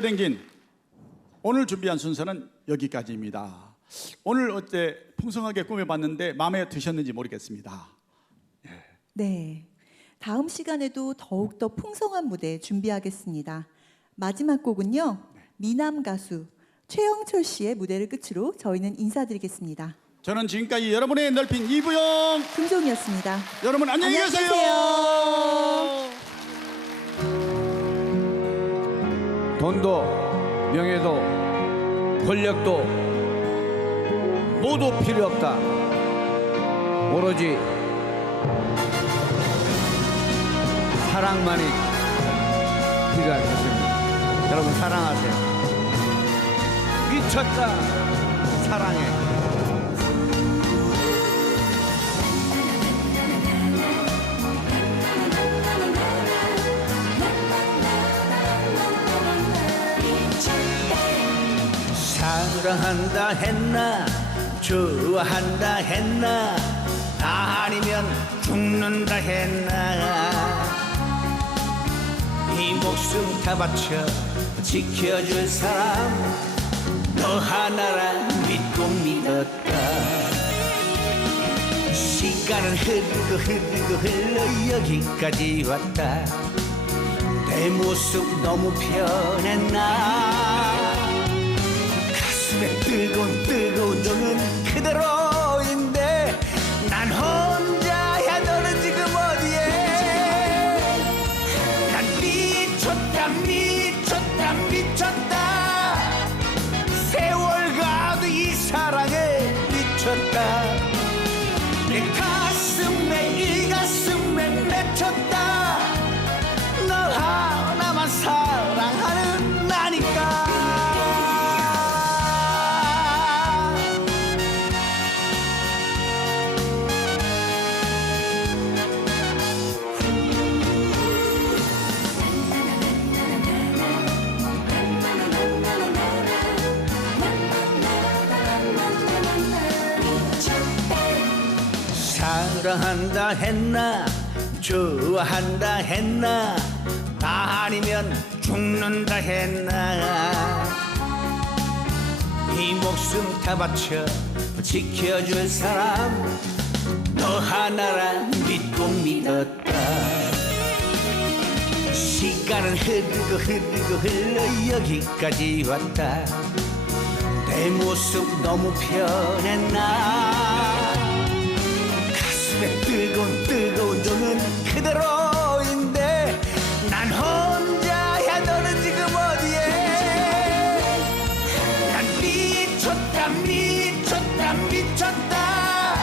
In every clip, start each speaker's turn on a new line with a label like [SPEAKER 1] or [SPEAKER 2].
[SPEAKER 1] 댕긴 오늘 준비한 순서는 여기까지입니다. 오늘 어때 풍성하게 꾸며봤는데 마음에 드셨는지 모르겠습니다.
[SPEAKER 2] 네. 다음 시간에도 더욱더 풍성한 무대 준비하겠습니다. 마지막 곡은요. 미남 가수 최영철 씨의 무대를 끝으로 저희는 인사드리겠습니다.
[SPEAKER 1] 저는 지금까지 여러분의 넓힌 이부영
[SPEAKER 2] 금종이었습니다.
[SPEAKER 1] 여러분 안녕히
[SPEAKER 2] 안녕히
[SPEAKER 1] 계세요.
[SPEAKER 2] 계세요.
[SPEAKER 3] 돈도 명예도 권력도 모두 필요 없다. 오로지 사랑만이 필요할 것입니다. 여러분 사랑하세요. 미쳤다 사랑해. 사랑한다 했나? 좋아한다 했나? 아니면 죽는다 했나? 이 목숨 다 바쳐 지켜줄 사람 너 하나라 믿고 믿었다. 시간은 흐르고 흐르고 흘러 여기까지 왔다. 내 모습 너무 편했나 그대로인데 난 혼자야 너는 지금 어디에? 난 미쳤다 미쳤다 미쳤다. 세월 가도 이 사랑에 미쳤다. 내 사랑한다 했나? 좋아한다 했나? 아니면 죽는다 했나? 이 목숨 다 바쳐 지켜줄 사람 너 하나라 믿고 믿었다. 시간은 흐르고 흐르고 흘러 여기까지 왔다. 내 모습 너무 편했나 가슴에 뜨거운 뜨거운 정은 그대로인데 난 혼자야 너는 지금 어디에? 난 미쳤다 미쳤다 미쳤다.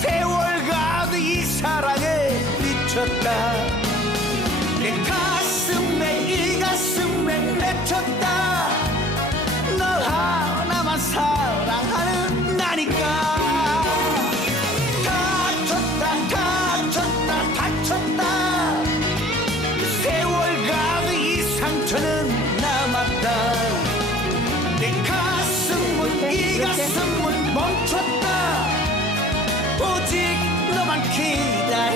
[SPEAKER 3] 세월 가도 이 사랑에 미쳤다 가슴은 이 가슴은 멈췄다. 오직 너만 기다리는